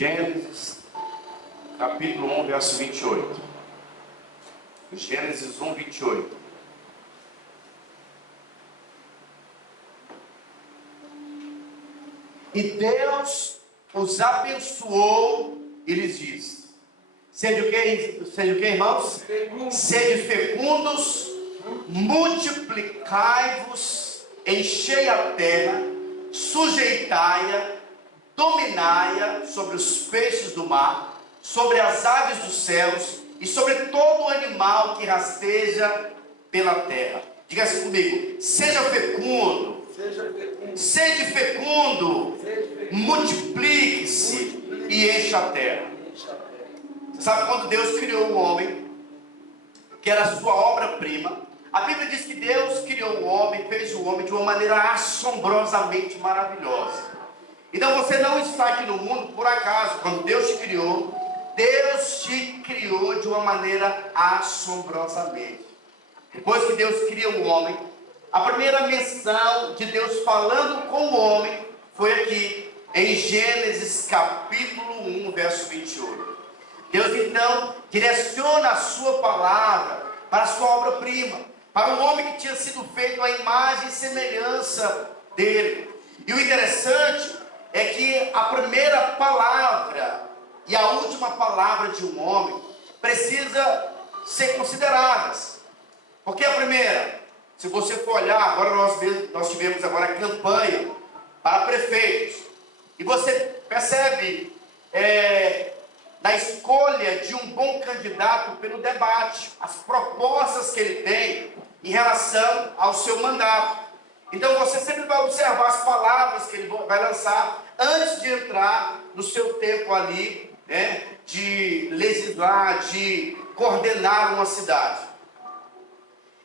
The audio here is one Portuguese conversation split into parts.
Gênesis, capítulo 1, verso 28. Gênesis 1, 28. E Deus os abençoou e lhes disse: sede o que, irmãos? Sede fecundos, multiplicai-vos, enchei a terra, sujeitai-a, dominai-a sobre os peixes do mar, sobre as aves dos céus e sobre todo animal que rasteja pela terra. Diga assim comigo: seja fecundo, sede fecundo, multiplique-se e encha a terra. Você sabe quando Deus criou o homem, que era a sua obra-prima? A Bíblia diz que Deus criou o homem, fez o homem de uma maneira assombrosamente maravilhosa. Então você não está aqui no mundo por acaso. Quando Deus te criou de uma maneira assombrosamente. Depois que Deus cria o homem, a primeira menção de Deus falando com o homem foi aqui, em Gênesis capítulo 1, verso 28. Deus então direciona a sua palavra para a sua obra-prima, para o homem que tinha sido feito à imagem e semelhança dele. E o interessante é que a primeira palavra e a última palavra de um homem precisa ser consideradas. Porque a primeira, se você for olhar, agora nós tivemos agora a campanha para prefeitos, e você percebe na escolha de um bom candidato pelo debate, as propostas que ele tem em relação ao seu mandato. Então você sempre vai observar as palavras que ele vai lançar antes de entrar no seu tempo ali, de legislar, de coordenar uma cidade.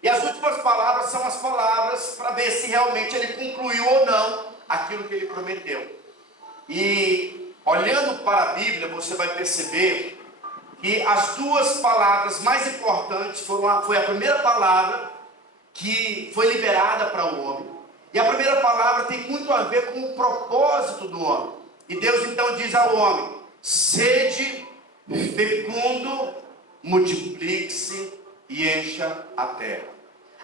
E as últimas palavras são as palavras para ver se realmente ele concluiu ou não aquilo que ele prometeu. E olhando para a Bíblia, você vai perceber que as duas palavras mais importantes foi a primeira palavra que foi liberada para o homem. E a primeira palavra tem muito a ver com o propósito do homem. E Deus então diz ao homem: sede fecundo, multiplique-se e encha a terra.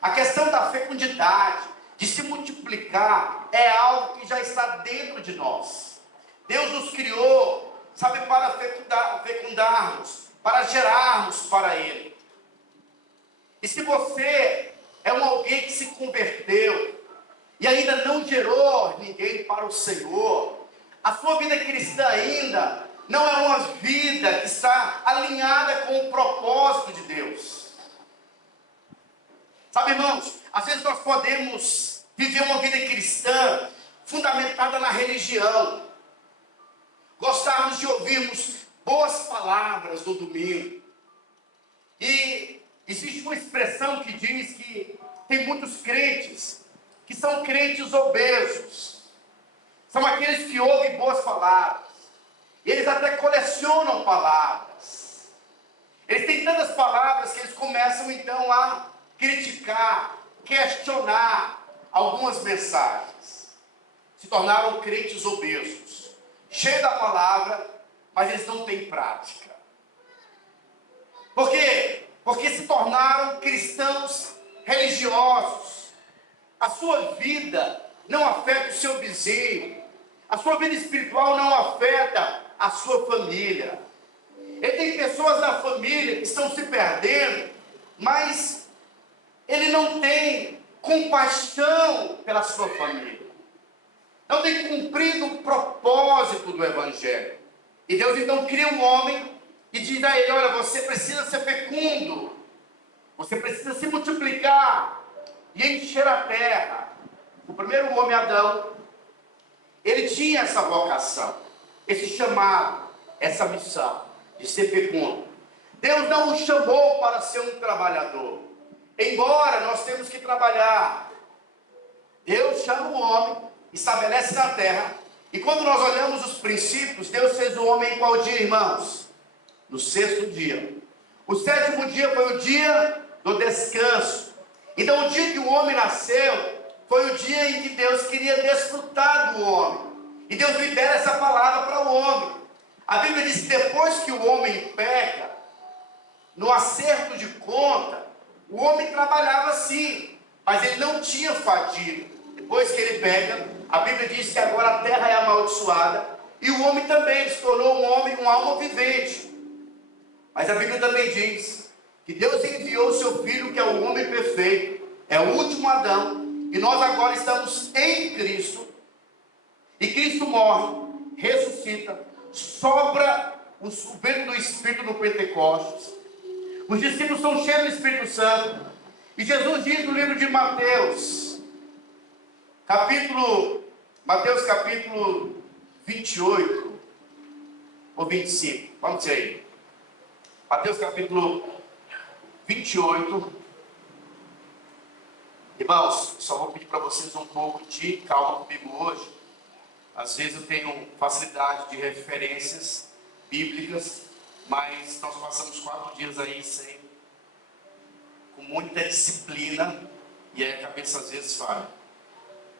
A questão da fecundidade, de se multiplicar, é algo que já está dentro de nós. Deus nos criou, sabe, para fecundarmos, para gerarmos para Ele. E se você é alguém que se converteu e ainda não gerou ninguém para o Senhor, a sua vida cristã ainda não é uma vida que está alinhada com o propósito de Deus. Sabe, irmãos, às vezes nós podemos viver uma vida cristã fundamentada na religião, gostarmos de ouvirmos boas palavras no domingo. E existe uma expressão que diz que tem muitos crentes que são crentes obesos. São aqueles que ouvem boas palavras. E eles até colecionam palavras. Eles têm tantas palavras que eles começam então a criticar, questionar algumas mensagens. Se tornaram crentes obesos, cheios da palavra, mas eles não têm prática. Por quê? Porque se tornaram cristãos religiosos. A sua vida não afeta o seu vizinho. A sua vida espiritual não afeta a sua família. E tem pessoas na família que estão se perdendo, mas ele não tem compaixão pela sua família. Não tem cumprido o propósito do Evangelho. E Deus então cria um homem e diz a ele: olha, você precisa ser fecundo, você precisa se multiplicar e encher a terra. O primeiro homem, Adão, ele tinha essa vocação, esse chamado, essa missão de ser fecundo. Deus não o chamou para ser um trabalhador, embora nós temos que trabalhar. Deus chama o homem, estabelece na terra, e quando nós olhamos os princípios, Deus fez o homem em qual dia, irmãos? No sexto dia. O sétimo dia foi o dia do descanso. Então o dia que o homem nasceu foi o dia em que Deus queria desfrutar do homem. E Deus libera essa palavra para o homem. A Bíblia diz que depois que o homem peca, no acerto de conta, o homem trabalhava sim, mas ele não tinha fadiga. Depois que ele peca, a Bíblia diz que agora a terra é amaldiçoada, e o homem também se tornou um homem, uma alma vivente. Mas a Bíblia também diz que Deus enviou o seu Filho, que é o homem perfeito, é o último Adão, e nós agora estamos em Cristo, e Cristo morre, ressuscita, sobra o vento do Espírito no Pentecostes, os discípulos são cheios do Espírito Santo, e Jesus diz no livro de Mateus capítulo 28, ou 25, vamos dizer aí, Mateus capítulo 28, irmãos, só vou pedir para vocês um pouco de calma comigo hoje. Às vezes eu tenho facilidade de referências bíblicas, mas nós passamos 4 dias aí com muita disciplina, e aí a cabeça às vezes falha.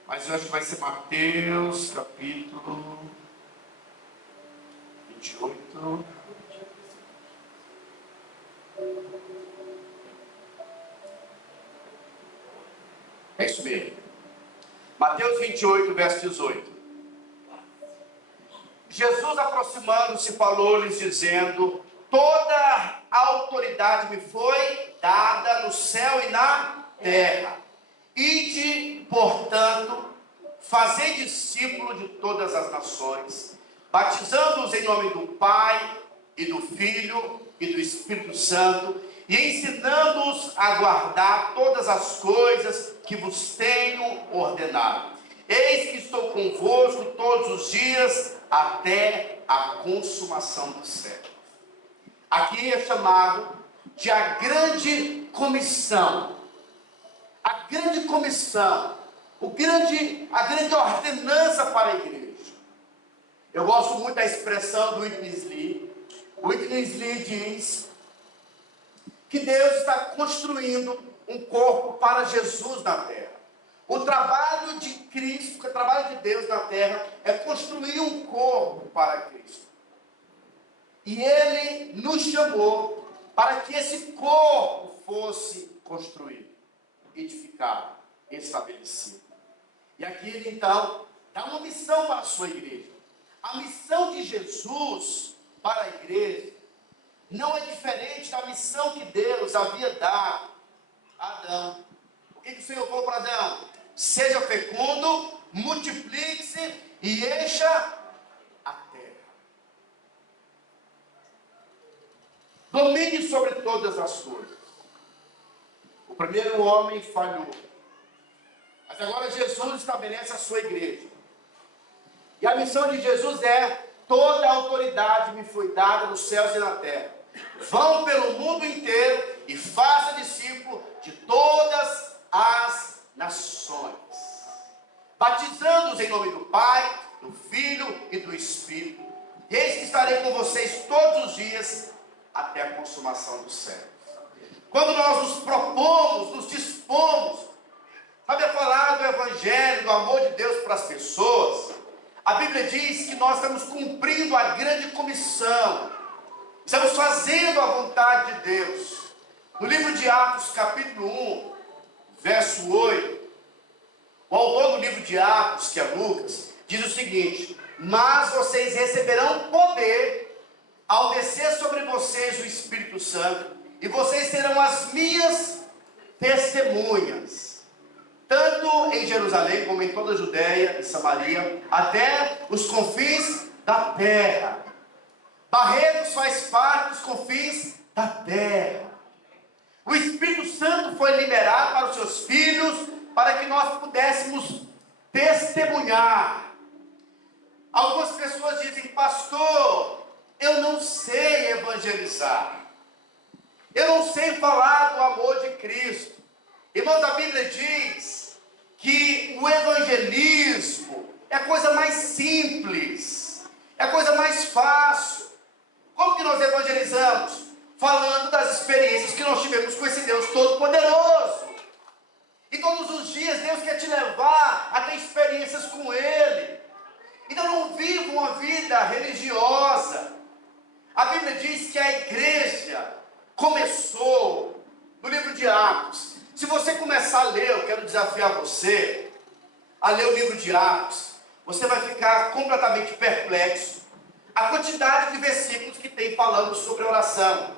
Mas eu acho que vai ser Mateus capítulo 28. É isso mesmo. Mateus 28, verso 18. Jesus, aproximando-se, falou-lhes, dizendo: toda a autoridade me foi dada no céu e na terra. Ide, portanto, fazei discípulos de todas as nações, batizando-os em nome do Pai, e do Filho, e do Espírito Santo, e ensinando-os a guardar todas as coisas que vos tenho ordenado. Eis que estou convosco todos os dias, até a consumação do século. Aqui é chamado de a grande comissão. A grande comissão, a grande ordenança para a igreja. Eu gosto muito da expressão do Whitney Lee. O Whitney Lee diz que Deus está construindo um corpo para Jesus na terra. O trabalho de Cristo, o trabalho de Deus na terra é construir um corpo para Cristo. E Ele nos chamou para que esse corpo fosse construído, edificado, estabelecido. E aqui Ele então dá uma missão para a sua igreja. A missão de Jesus para a igreja não é diferente da missão que Deus havia dado a Adão. O que o Senhor falou para Adão? Seja fecundo, multiplique-se e encha a terra. Domine sobre todas as coisas. O primeiro homem falhou. Mas agora Jesus estabelece a sua igreja. E a missão de Jesus é: toda a autoridade me foi dada nos céus e na terra. Vão pelo mundo inteiro e façam discípulos de todas as nações, batizando-os em nome do Pai, do Filho e do Espírito. E eis que estarei com vocês todos os dias, até a consumação dos séculos. Quando nós nos propomos, nos dispomos, sabe, a falar do Evangelho, do amor de Deus para as pessoas, a Bíblia diz que nós estamos cumprindo a grande comissão, estamos fazendo a vontade de Deus. No livro de Atos, capítulo 1, verso 8, o autor do livro de Atos, que é Lucas, diz o seguinte: mas vocês receberão poder ao descer sobre vocês o Espírito Santo, e vocês serão as minhas testemunhas, tanto em Jerusalém como em toda a Judéia e Samaria, até os confins da terra. Barretos faz parte dos confins da terra. O Espírito Santo foi liberado para os seus filhos, para que nós pudéssemos testemunhar. Algumas pessoas dizem: pastor, eu não sei evangelizar, eu não sei falar do amor de Cristo. Irmãos, a Bíblia diz que o evangelismo é a coisa mais simples, é a coisa mais fácil. Como que nós evangelizamos? Falando das experiências que nós tivemos com esse Deus Todo-Poderoso. E todos os dias Deus quer te levar a ter experiências com Ele. Então não viva uma vida religiosa, A Bíblia diz que a igreja começou no livro de Atos. Se você começar a ler, eu quero desafiar você a ler o livro de Atos, você vai ficar completamente perplexo. A quantidade de versículos que tem falando sobre oração.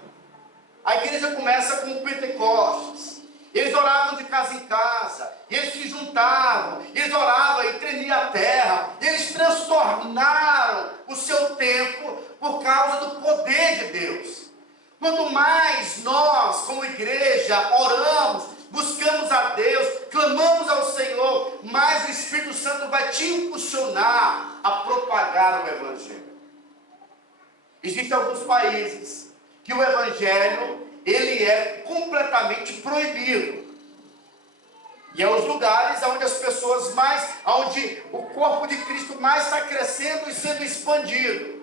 A igreja começa com o Pentecostes. Eles oravam de casa em casa, e eles se juntavam, eles oravam e tremiam a terra, e eles transtornaram o seu tempo por causa do poder de Deus. Quanto mais nós, como igreja, oramos, buscamos a Deus, clamamos ao Senhor, mais o Espírito Santo vai te impulsionar a propagar o Evangelho. Existem alguns países que o Evangelho ele é completamente proibido. E é os lugares onde as pessoas mais, onde o corpo de Cristo mais está crescendo e sendo expandido.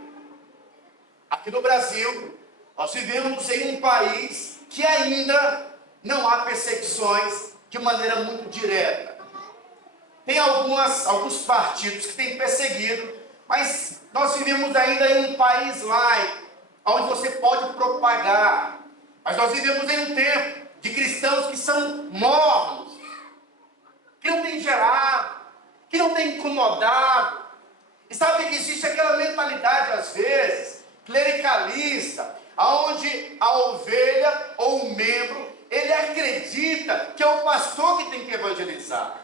Aqui no Brasil, nós vivemos em um país que ainda não há perseguições de maneira muito direta. Tem alguns partidos que têm perseguido, mas nós vivemos ainda em um país laico, onde você pode propagar. Mas nós vivemos em um tempo de cristãos que são mornos, que não têm gerado, que não têm incomodado. E sabe que existe aquela mentalidade, às vezes, clericalista, onde a ovelha ou o membro, ele acredita que é o pastor que tem que evangelizar.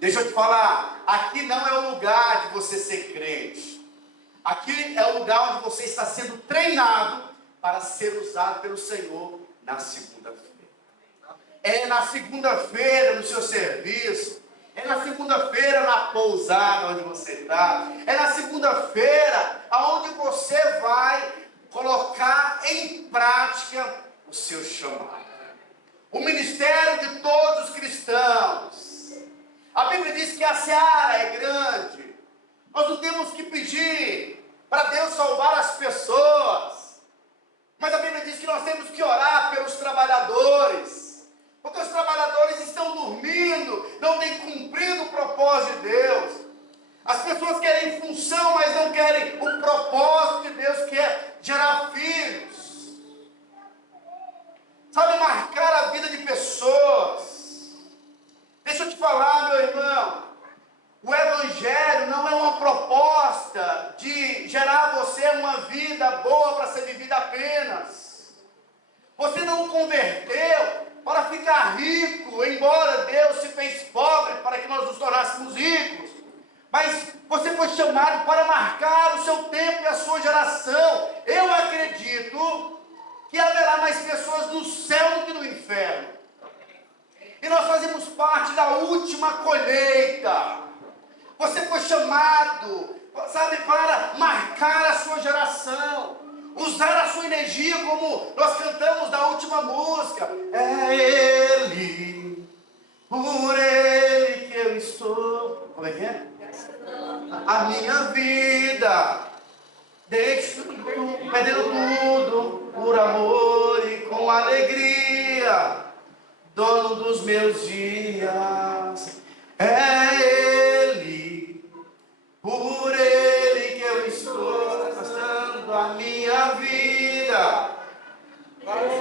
Deixa eu te falar, aqui não é o lugar de você ser crente. Aqui é o lugar onde você está sendo treinado para ser usado pelo Senhor na segunda-feira. É na segunda-feira no seu serviço, é na segunda-feira na pousada onde você está, é na segunda-feira aonde você vai colocar em prática o seu chamado. O ministério de todos os cristãos. A Bíblia diz que a seara é grande. Nós não temos que pedir para Deus salvar as pessoas. Mas a Bíblia diz que nós temos que orar pelos trabalhadores. Porque os trabalhadores estão dormindo, não têm cumprido o propósito de Deus. As pessoas querem função, mas não querem o propósito de Deus, que é gerar filhos. Sabe, marcar a vida de pessoas. Deixa eu te falar, meu irmão. O Evangelho não é uma proposta de gerar você uma vida boa para ser vivida apenas. Você não converteu para ficar rico, embora Deus se fez pobre para que nós nos tornássemos ricos. Mas você foi chamado para marcar o seu tempo e a sua geração. Eu acredito que haverá mais pessoas no céu do que no inferno. E nós fazemos parte da última colheita. Você foi chamado, sabe, para marcar a sua geração, usar a sua energia, como nós cantamos na última música. É Ele, por Ele que eu estou. Como é que é? A minha vida, deixo perdendo tudo, por amor e com alegria, dono dos meus dias. É Ele, por Ele que eu estou gastando a minha vida,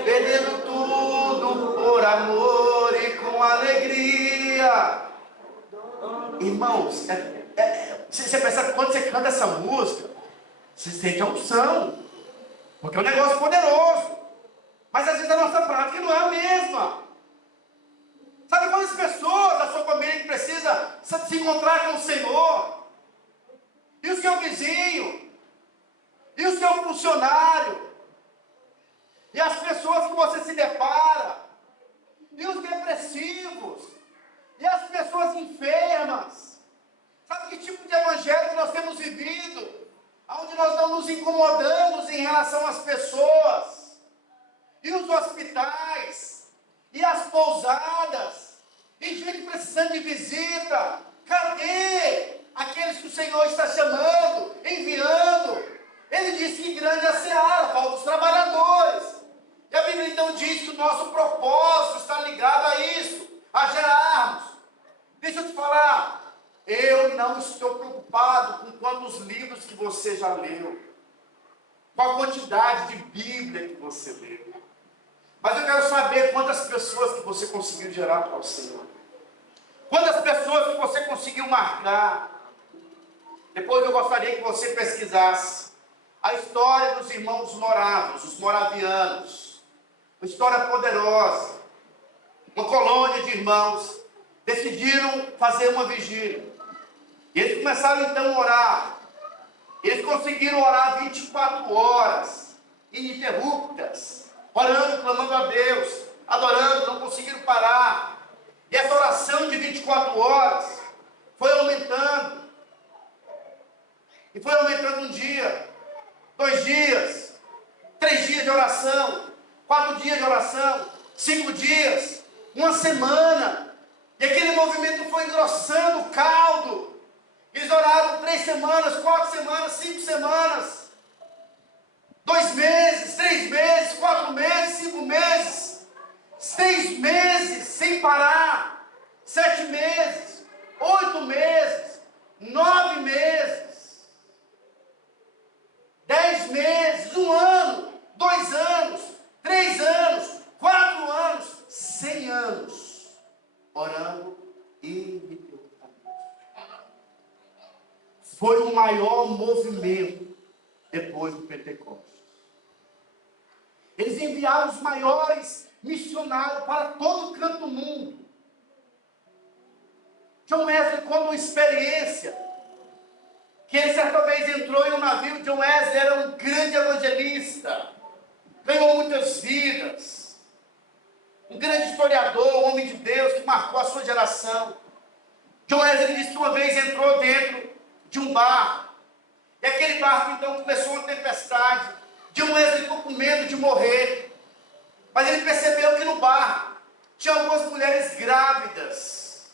perdendo tudo por amor e com alegria. Irmãos, você percebe que quando você canta essa música, você sente a unção, porque é um negócio poderoso. Mas às vezes a nossa prática não é a mesma. Sabe quantas pessoas da sua família que precisa se encontrar com o Senhor? E o seu vizinho? E o seu funcionário? E as pessoas que você se depara? E os depressivos? E as pessoas enfermas? Sabe que tipo de evangelho que nós temos vivido? Onde nós não nos incomodamos em relação às pessoas? E os hospitais? E as pousadas, e gente precisando de visita. Cadê aqueles que o Senhor está chamando, enviando? Ele disse que grande é a seara, falta os trabalhadores. E a Bíblia então diz que o nosso propósito está ligado a isso, a gerarmos. Deixa eu te falar, eu não estou preocupado com quantos livros que você já leu. qual a quantidade de Bíblia que você lê. Mas eu quero saber quantas pessoas que você conseguiu gerar para o Senhor. Quantas pessoas que você conseguiu marcar. Depois eu gostaria que você pesquisasse a história dos irmãos morávios, os moravianos. Uma história poderosa. Uma colônia de irmãos decidiram fazer uma vigília. E eles começaram então a orar. Eles conseguiram orar 24 horas, ininterruptas, orando, clamando a Deus, adorando, não conseguiram parar. E essa oração de 24 horas foi aumentando. E foi aumentando um dia, 2 dias, 3 dias de oração, 4 dias de oração, 5 dias, 1 semana. E aquele movimento foi engrossando o caldo. Eles oraram 3 semanas, 4 semanas, 5 semanas, 2 meses, 3 meses, 4 meses, 5 meses, 6 meses sem parar, 7 meses, 8 meses, 9 meses, 10 meses, 1 ano, 2 anos, 3 anos, 4 anos, 100 anos, orando ininterruptamente. Foi o maior movimento depois do Pentecostes. Eles enviaram os maiores missionários para todo o canto do mundo. John Wesley conta uma experiência que ele certa vez entrou em um navio. John Wesley era um grande evangelista, ganhou muitas vidas, um grande historiador, um homem de Deus que marcou a sua geração. John Wesley disse que uma vez entrou dentro de um barco, e aquele barco então começou uma tempestade. John Wesley ficou com medo de morrer, mas ele percebeu que no barco tinha algumas mulheres grávidas,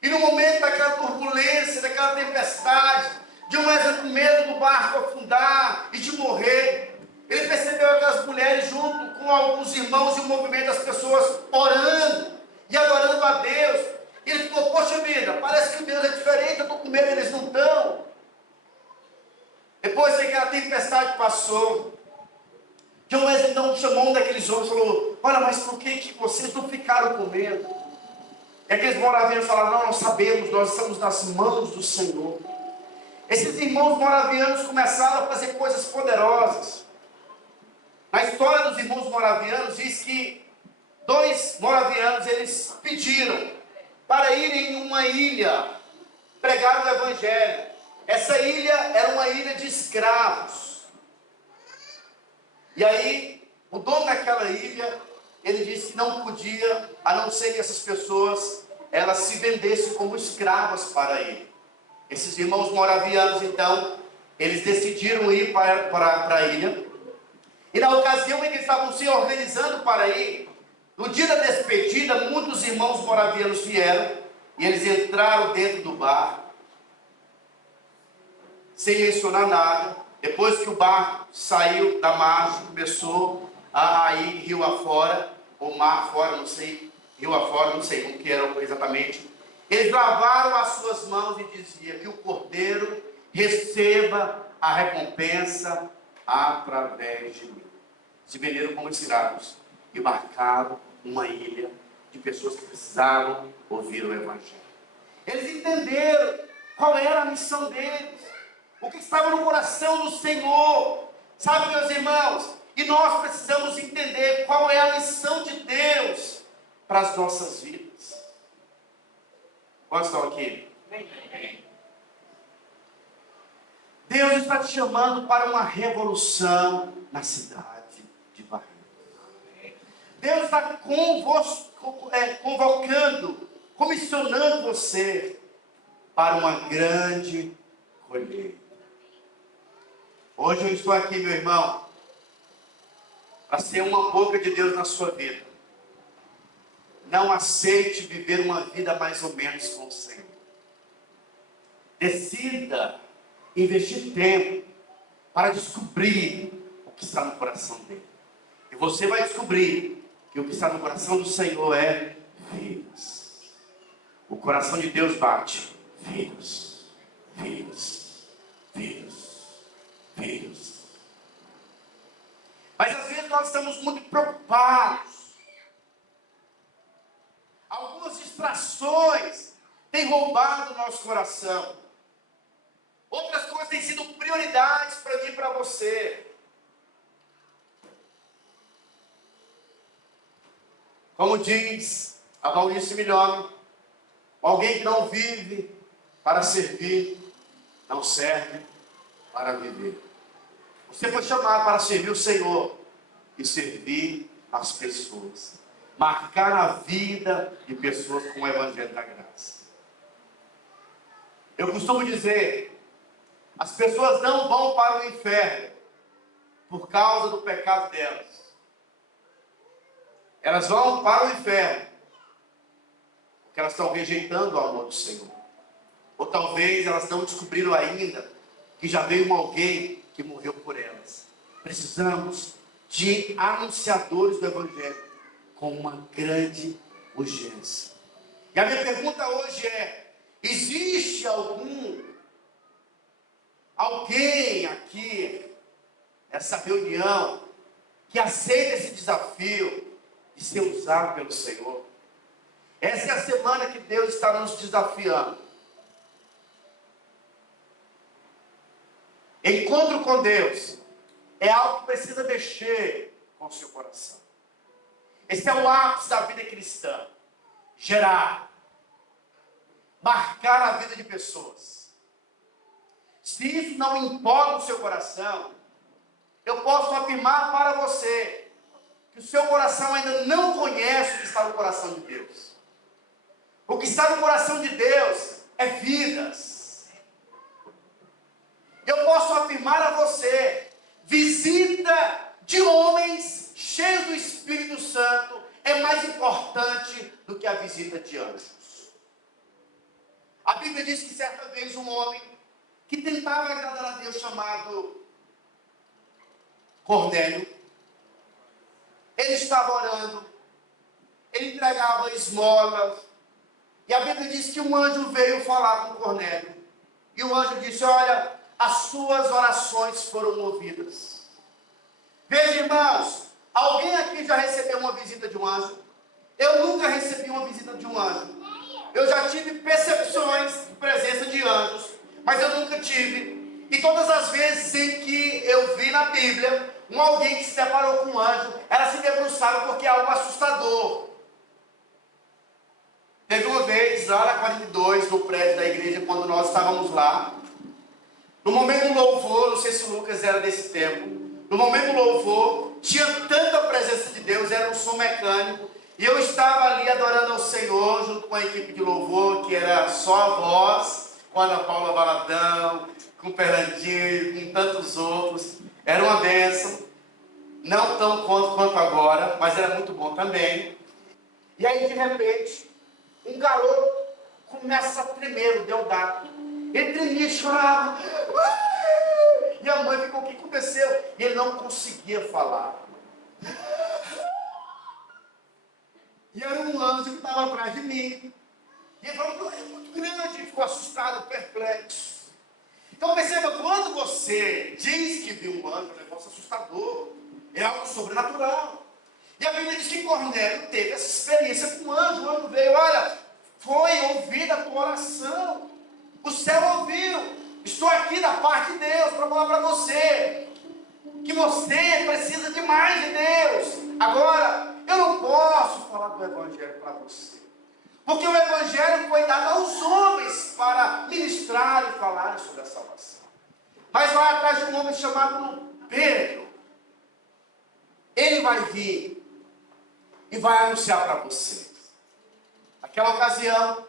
e no momento daquela turbulência, daquela tempestade, John Wesley com medo do barco afundar e de morrer, ele percebeu aquelas mulheres junto com alguns irmãos e o movimento das pessoas orando e adorando a Deus. Ele ficou, poxa vida, parece que Deus é diferente, eu estou com medo, eles não estão. Depois que aquela tempestade passou, John Wesley então chamou um daqueles homens e falou, olha, mas por que vocês não ficaram com medo? E aqueles moravianos falaram, não, nós sabemos, nós estamos nas mãos do Senhor. Esses irmãos moravianos começaram a fazer coisas poderosas. A história dos irmãos moravianos diz que 2 moravianos, eles pediram para irem em uma ilha pregar o evangelho. Essa ilha era uma ilha de escravos. E aí, o dono daquela ilha, ele disse que não podia, a não ser que essas pessoas, elas se vendessem como escravas para ele. Esses irmãos moravianos, então, eles decidiram ir para a ilha. E na ocasião em que eles estavam se organizando para ir, no dia da despedida, muitos irmãos moravianos vieram, e eles entraram dentro do barco, sem mencionar nada. Depois que o barco saiu da margem, começou a ir rio afora, ou mar afora, não sei, rio afora, não sei como que era exatamente. Eles lavaram as suas mãos e diziam que o Cordeiro receba a recompensa através de mim. Se venderam como escravos e marcaram uma ilha de pessoas que precisavam ouvir o Evangelho. Eles entenderam qual era a missão deles, o que estava no coração do Senhor. Sabe, meus irmãos, e nós precisamos entender qual é a missão de Deus para as nossas vidas. Quantos estão aqui? Deus está te chamando para uma revolução na cidade de Barretos. Deus está convocando, comissionando você para uma grande colheita. Hoje eu estou aqui, meu irmão, para ser uma boca de Deus na sua vida. Não aceite viver uma vida mais ou menos com o Senhor. Decida investir tempo para descobrir o que está no coração dele. E você vai descobrir que o que está no coração do Senhor é filhos. O coração de Deus bate. Filhos, filhos, filhos, filhos, estamos muito preocupados. Algumas distrações têm roubado o nosso coração. Outras coisas têm sido prioridades para mim e para você. Como diz a Valnice Milhome, alguém que não vive para servir, não serve para viver. Você foi chamado para servir o Senhor e servir as pessoas. Marcar a vida de pessoas com o Evangelho da Graça. Eu costumo dizer, as pessoas não vão para o inferno por causa do pecado delas. Elas vão para o inferno porque elas estão rejeitando o amor do Senhor. Ou talvez elas não descobriram ainda que já veio alguém que morreu por elas. Precisamos de anunciadores do Evangelho com uma grande urgência. E a minha pergunta hoje é: existe alguém aqui nessa reunião que aceita esse desafio de ser usado pelo Senhor? Essa é a semana que Deus está nos desafiando. Encontro com Deus é algo que precisa mexer com o seu coração. Esse é o ápice da vida cristã. Gerar. Marcar a vida de pessoas. Se isso não empolga o seu coração, eu posso afirmar para você que o seu coração ainda não conhece o que está no coração de Deus. O que está no coração de Deus é vidas. Eu posso afirmar a você, visita de homens cheios do Espírito Santo é mais importante do que a visita de anjos. A Bíblia diz que certa vez um homem que tentava agradar a Deus, chamado Cornélio, ele estava orando, ele entregava esmolas, e a Bíblia diz que um anjo veio falar com Cornélio, e o anjo disse: olha, as suas orações foram ouvidas. Veja, irmãos, alguém aqui já recebeu uma visita de um anjo? Eu nunca recebi uma visita de um anjo. Eu já tive percepções de presença de anjos, mas eu nunca tive. E todas as vezes em que eu vi na Bíblia alguém que se deparou com um anjo, ela se debruçava porque é algo assustador. Teve uma vez, lá na 42, no prédio da igreja, quando nós estávamos lá, no momento do louvor, não sei se o Lucas era desse tempo, no momento do louvor, tinha tanta presença de Deus, era um som mecânico, e eu estava ali adorando ao Senhor, junto com a equipe de louvor, que era só a voz, com a Ana Paula Valadão, com o Fernandinho, com tantos outros. Era uma bênção, não tão quanto agora, mas era muito bom também. E aí, de repente, um garoto começa a tremer, o Deodato. Ele tremia e chorava. E a mãe ficou: o que aconteceu? E ele não conseguia falar. E era um anjo que estava atrás de mim. E ele falou: é muito grande. Ficou assustado, perplexo. Então perceba, quando você diz que viu um anjo, é um negócio assustador. É algo sobrenatural. E a Bíblia diz que Cornélio teve essa experiência com o anjo veio: olha, foi ouvida a tua oração. O céu ouviu. Estou aqui da parte de Deus para falar para você que você precisa de mais de Deus. Agora, eu não posso falar do Evangelho para você, porque o Evangelho foi dado aos homens para ministrar e falar sobre a salvação. Mas vai atrás de um homem chamado Pedro. Ele vai vir e vai anunciar para você. Naquela ocasião,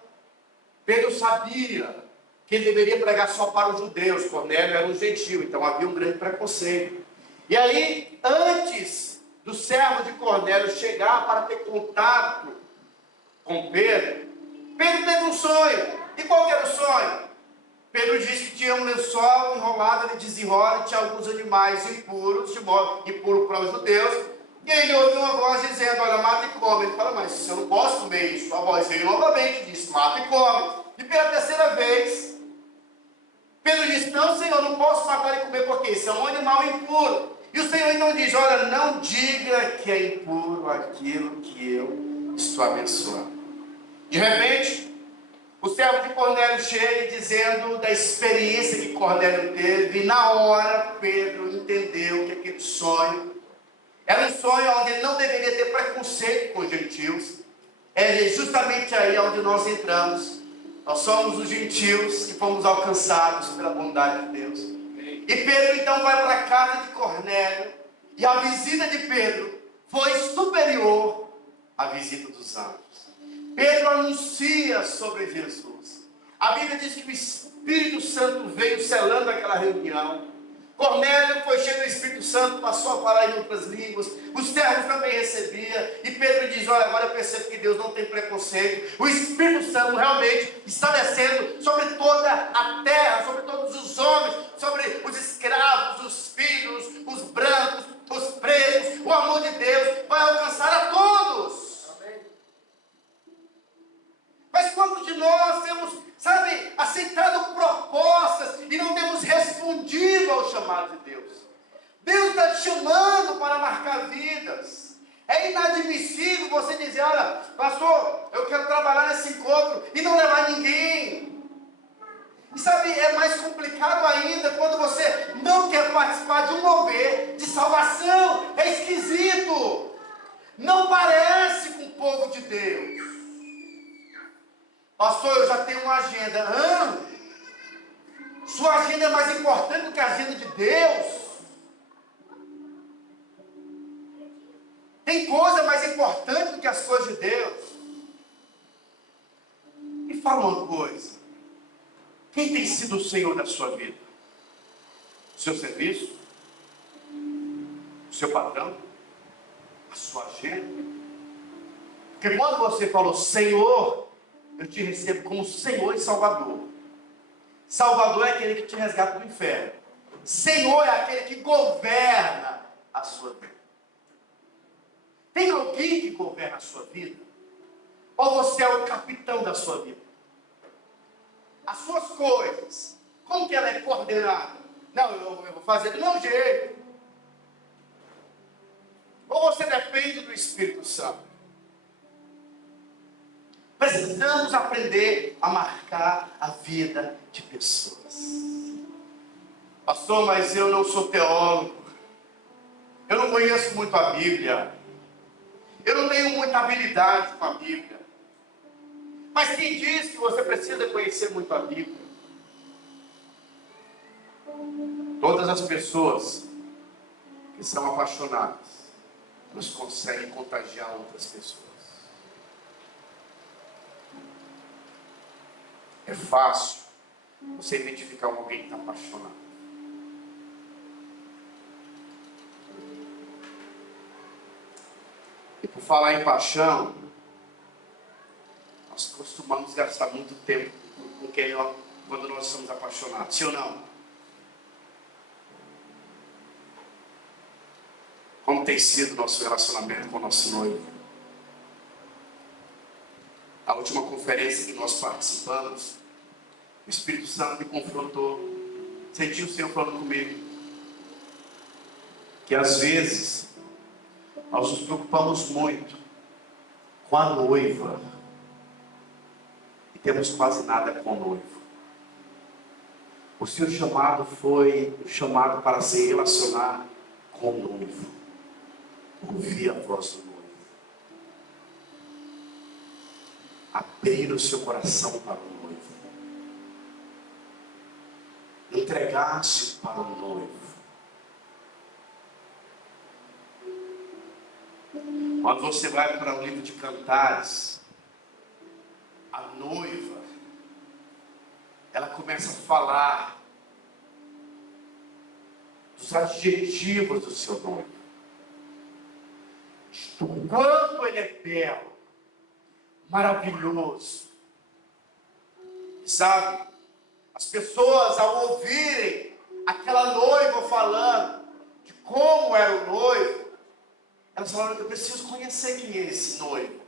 Pedro sabia que ele deveria pregar só para os judeus. Cornélio era um gentil, então havia um grande preconceito. E aí, antes do servo de Cornélio chegar para ter contato com Pedro, Pedro teve um sonho. E qual era o sonho? Pedro disse que tinha um lençol enrolado, ele desenrola, e tinha alguns animais impuros, de modo impuro para os judeus. E ele ouviu uma voz dizendo: olha, mata e come. Ele fala: mas eu não posso comer isso. A voz veio novamente e disse: mata e come. E pela terceira vez, Pedro disse: não, Senhor, não posso matar e comer, porque isso é um animal impuro. E o Senhor então diz: olha, não diga que é impuro aquilo que eu estou abençoando. De repente, o servo de Cornélio chega dizendo da experiência que Cornélio teve, e na hora Pedro entendeu que aquele sonho era um sonho onde ele não deveria ter preconceito com os gentios. É justamente aí onde nós entramos. Nós somos os gentios que fomos alcançados pela bondade de Deus. E Pedro então vai para a casa de Cornélio, e a visita de Pedro foi superior à visita dos anjos. Pedro anuncia sobre Jesus. A Bíblia diz que o Espírito Santo veio selando aquela reunião. Cornélio foi cheio do Espírito Santo, passou a falar em outras línguas. Os servos também recebia. E Pedro diz: olha, agora eu percebo que Deus não tem preconceito. O Espírito Santo realmente está descendo sobre toda a terra, sobre todos os homens, sobre os escravos, os filhos, os brancos, os pretos. O amor de Deus vai alcançar a todos. Mas quantos de nós temos, sabe, aceitado propostas e não temos respondido ao chamado de Deus? Deus está te chamando para marcar vidas. É inadmissível você dizer: olha, pastor, eu quero trabalhar nesse encontro e não levar ninguém. E sabe, é mais complicado ainda quando você não quer participar de um mover de salvação. É esquisito. Não parece com o povo de Deus. Pastor, eu já tenho uma agenda. Sua agenda é mais importante do que a agenda de Deus? Tem coisa mais importante do que as coisas de Deus? Me fala uma coisa. Quem tem sido o Senhor da sua vida? O seu serviço? O seu patrão? A sua agenda? Porque quando você falou: Senhor, eu te recebo como Senhor e Salvador. Salvador é aquele que te resgata do inferno. Senhor é aquele que governa a sua vida. Tem alguém que governa a sua vida? Ou você é o capitão da sua vida? As suas coisas, como que ela é coordenada? Não, eu vou fazer do meu jeito. Ou você depende do Espírito Santo? Precisamos aprender a marcar a vida de pessoas. Pastor, mas eu não sou teólogo. Eu não conheço muito a Bíblia. Eu não tenho muita habilidade com a Bíblia. Mas quem diz que você precisa conhecer muito a Bíblia? Todas as pessoas que são apaixonadas, elas conseguem contagiar outras pessoas. É fácil você identificar alguém que está apaixonado. E por falar em paixão, nós costumamos gastar muito tempo com quem quando nós somos apaixonados, sim ou não? Como tem sido o nosso relacionamento com o nosso noivo? A última conferência que nós participamos, o Espírito Santo me confrontou. Senti o Senhor falando comigo que às vezes nós nos preocupamos muito com a noiva e temos quase nada com o noivo. O seu chamado foi o chamado para se relacionar com o noivo, ouvir a voz do noivo, abrir o seu coração para o noivo, entregar-se para o noivo. Quando você vai para o livro de Cantares, a noiva, ela começa a falar dos adjetivos do seu noivo, do quanto ele é belo, maravilhoso. Sabe, as pessoas ao ouvirem aquela noiva falando de como era o noivo, elas falaram: eu preciso conhecer quem é esse noivo.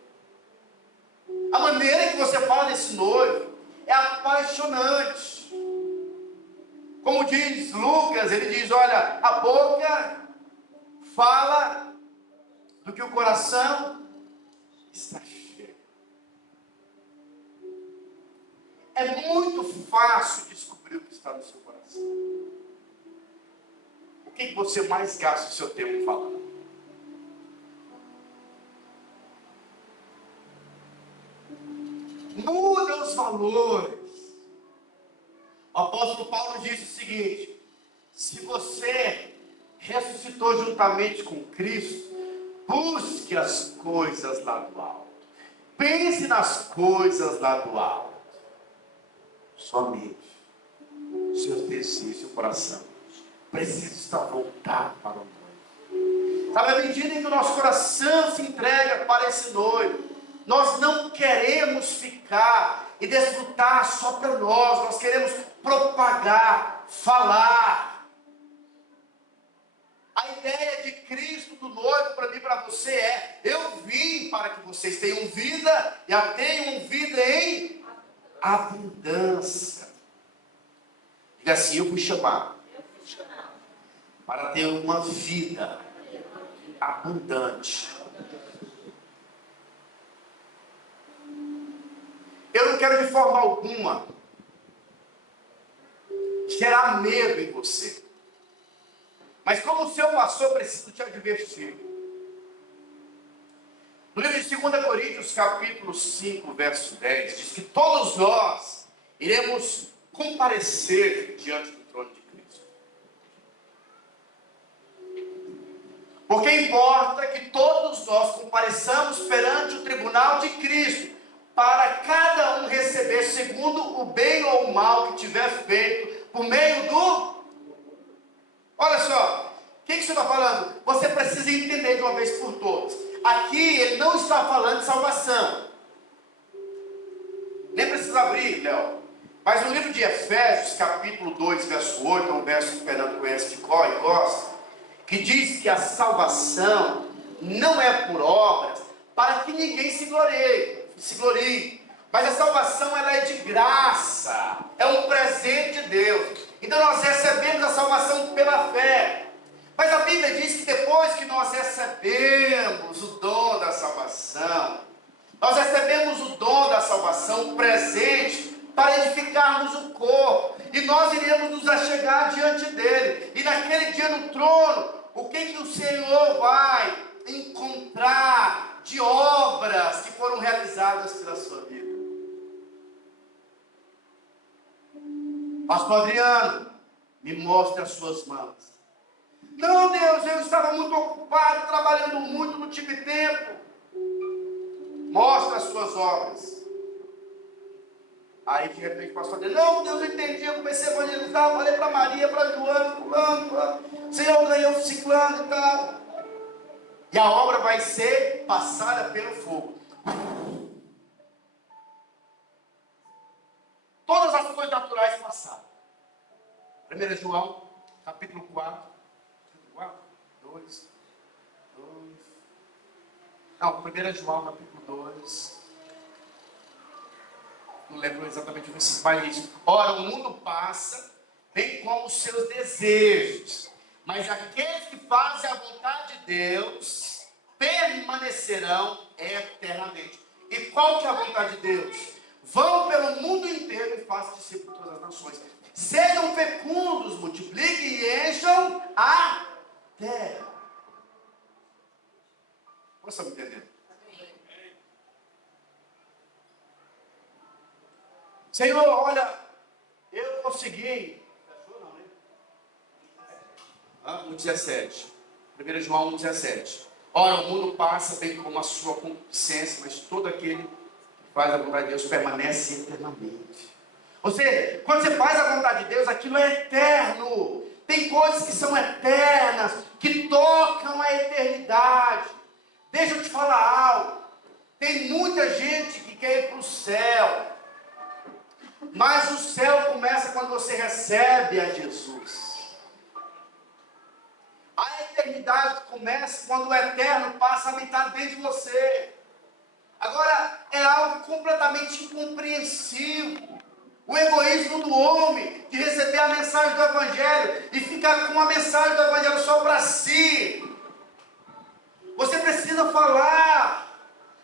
A maneira que você fala desse noivo é apaixonante. Como diz Lucas, ele diz: olha, a boca fala do que o coração está cheio. É muito fácil descobrir o que está no seu coração. O que você mais gasta o seu tempo falando? Muda os valores. O apóstolo Paulo disse o seguinte: se você ressuscitou juntamente com Cristo, busque as coisas lá do alto. Pense nas coisas lá do alto. Somente seus desejos, seu coração precisa estar voltado para o noivo. Sabe, à medida em que o nosso coração se entrega para esse noivo, nós não queremos ficar e desfrutar só para nós queremos propagar, falar. A ideia de Cristo, do noivo, para mim e para você é: eu vim para que vocês tenham vida e a tenham vida em abundância. Diga assim: eu fui chamado para ter uma vida abundante. Eu não quero de forma alguma gerar medo em você. Mas como o seu pastor, preciso te advertir. No livro de 2 Coríntios, capítulo 5, verso 10, diz que todos nós iremos comparecer diante do trono de Cristo. Porque importa que todos nós compareçamos perante o tribunal de Cristo, para cada um receber segundo o bem ou o mal que tiver feito, por meio do... Olha só, o que você está falando? Você precisa entender de uma vez por todas. Aqui ele não está falando de salvação. Nem precisa abrir, Léo. Mas no livro de Efésios, capítulo 2, verso 8, é um verso que o Fernando conhece de cor e gosta, que diz que a salvação não é por obras, para que ninguém se glorie. Mas a salvação, ela é de graça, é um presente de Deus. Então nós recebemos a salvação pela fé. Mas a Bíblia diz que depois que nós recebemos o dom da salvação, nós recebemos o dom da salvação, o presente, para edificarmos o corpo. E nós iremos nos achegar diante dele. E naquele dia no trono, o que o Senhor vai encontrar de obras que foram realizadas pela sua vida? Pastor Adriano, me mostre as suas mãos. Não, Deus, eu estava muito ocupado, trabalhando muito, não tive tempo. Mostra as suas obras. Aí de repente o pastor Adriano: não, Deus, eu entendi, eu comecei a evangelizar, falei para Maria, para Joana, fulano, Senhor, ganhou o ciclano e tal. E a obra vai ser passada pelo fogo. Todas as coisas naturais passaram. 1 João, capítulo 4. 2. Não, 1 João, capítulo 2. Não lembro exatamente o versículo, mas diz: ora, o mundo passa, bem como os seus desejos. Mas aqueles que fazem a vontade de Deus permanecerão eternamente. E qual que é a vontade de Deus? Vão pelo mundo inteiro e façam discípulos de todas as nações. Sejam fecundos, multipliquem e encham a terra. Você está me entendendo? Senhor, olha, eu consegui. 1,17. 1 João 1,17. Ora, o mundo passa bem como a sua concupiscência, mas todo aquele que faz a vontade de Deus permanece eternamente. Ou seja, quando você faz a vontade de Deus, aquilo é eterno. Tem coisas que são eternas, que tocam a eternidade. Deixa eu te falar algo. Tem muita gente que quer ir para o céu, mas o céu começa quando você recebe a Jesus. A eternidade começa quando o eterno passa a habitar dentro de você. Agora, é algo completamente incompreensível. O egoísmo do homem de receber a mensagem do Evangelho e ficar com a mensagem do Evangelho só para si. Você precisa falar,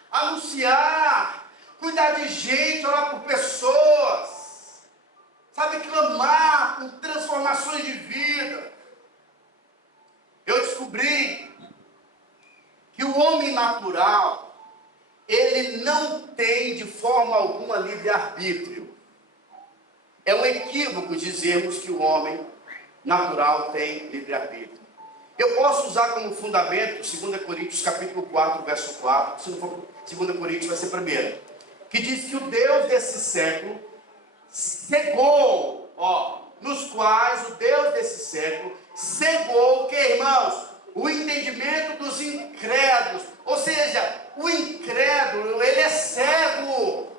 anunciar, cuidar de gente, orar por pessoas, sabe, clamar por transformações de vida. Eu descobri que o homem natural, ele não tem de forma alguma livre-arbítrio. É um equívoco dizermos que o homem natural tem livre-arbítrio. Eu posso usar como fundamento 2 Coríntios capítulo 4, verso 4, se não for 2 Coríntios vai ser 1º, que diz que o Deus desse século cegou, nos quais o Deus desse século cegou, que irmãos? O entendimento dos incrédulos, ou seja, o incrédulo, ele é cego.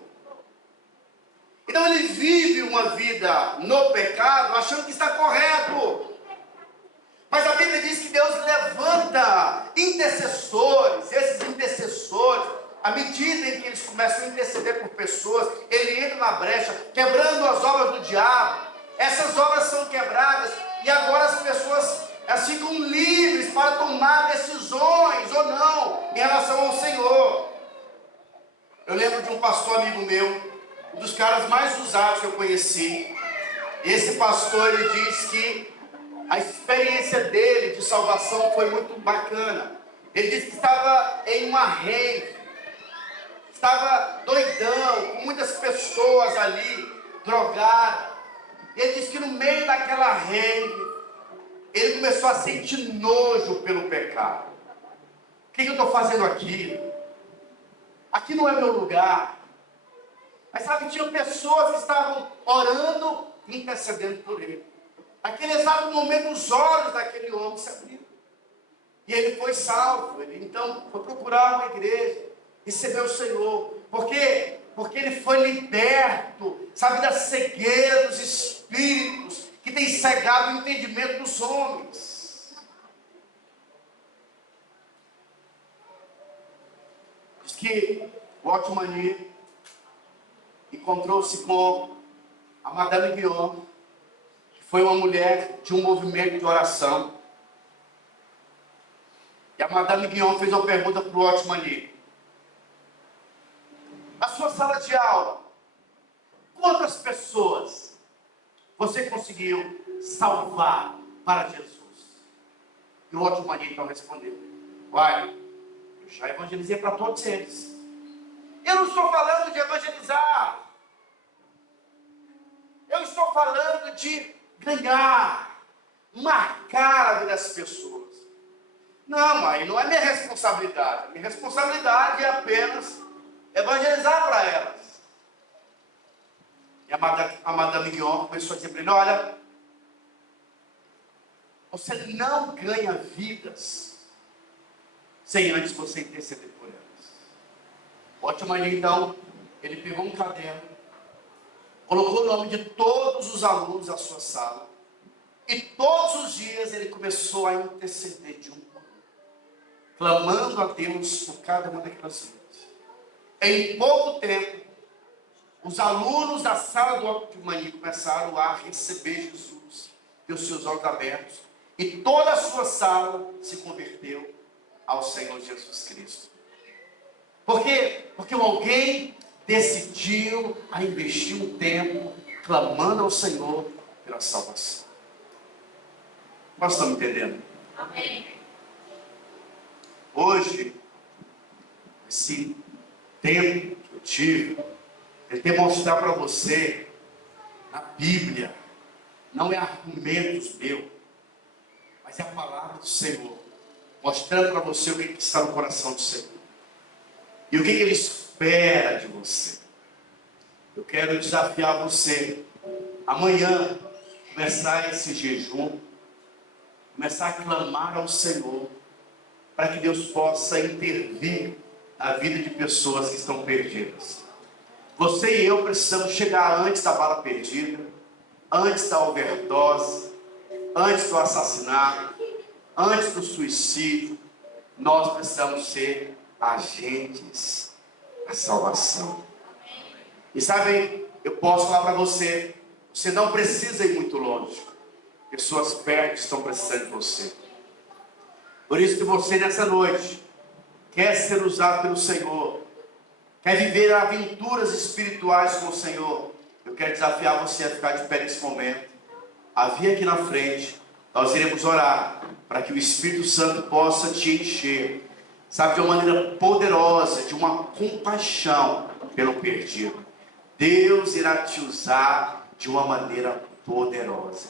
Então ele vive uma vida no pecado, achando que está correto. Mas a Bíblia diz que Deus levanta intercessores. Esses intercessores, à medida em que eles começam a interceder por pessoas, ele entra na brecha, quebrando as obras do diabo. Essas obras são quebradas e agora as pessoas ficam livres para tomar decisões ou não em relação ao Senhor. Eu lembro de um pastor amigo meu, um dos caras mais usados que eu conheci. Esse pastor, ele diz que a experiência dele de salvação foi muito bacana. Ele disse que estava em uma rave, estava doidão, com muitas pessoas ali, drogadas. Ele disse que no meio daquela rave, ele começou a sentir nojo pelo pecado. O que eu estou fazendo aqui? Aqui não é meu lugar. Mas sabe, tinha pessoas que estavam orando e intercedendo por ele. Naquele exato momento, os olhos daquele homem se abriram. E ele foi salvo. Ele então foi procurar uma igreja, recebeu o Senhor. Por quê? Porque ele foi liberto, sabe, da cegueira dos espíritos que tem cegado o entendimento dos homens. Diz que o Otmani encontrou-se com a Madame Guion, que foi uma mulher de um movimento de oração. E a Madame Guion fez uma pergunta para o Otmani: na sua sala de aula, quantas pessoas você conseguiu salvar para Jesus? E o Otmani então respondeu: uai, eu já evangelizei para todos eles. Eu não estou falando de evangelizar. Eu estou falando de ganhar, marcar a vida das pessoas. Não, mãe, não é minha responsabilidade. Minha responsabilidade é apenas evangelizar para elas. E a Madame Guion começou a dizer para ele: olha, você não ganha vidas sem antes você interceder por elas. Ótimo, então, ele pegou um caderno, colocou o nome de todos os alunos da sua sala, e todos os dias ele começou a interceder de um por um, clamando a Deus por cada uma daquelas vidas. Em pouco tempo, os alunos da sala do Otmani começaram a receber Jesus, ter os seus olhos abertos, e toda a sua sala se converteu ao Senhor Jesus Cristo. Por quê? Porque alguém decidiu a investir um tempo clamando ao Senhor pela salvação. Nós estamos entendendo? Amém. Hoje, esse tempo que eu tive, eu tentei mostrar para você, na Bíblia, não é argumentos meus, mas é a palavra do Senhor, mostrando para você o que está no coração do Senhor. E o que Ele espera de você. Eu quero desafiar você, amanhã, começar esse jejum, começar a clamar ao Senhor, para que Deus possa intervir na vida de pessoas que estão perdidas. Você e eu precisamos chegar antes da bala perdida, antes da overdose, antes do assassinato, antes do suicídio. Nós precisamos ser agentes da salvação. E sabem, eu posso falar para você, você não precisa ir muito longe. Pessoas perto estão precisando de você. Por isso que você nessa noite quer ser usado pelo Senhor, quer viver aventuras espirituais com o Senhor, eu quero desafiar você a ficar de pé nesse momento, a vir aqui na frente. Nós iremos orar para que o Espírito Santo possa te encher, sabe, de uma maneira poderosa, de uma compaixão pelo perdido. Deus irá te usar de uma maneira poderosa.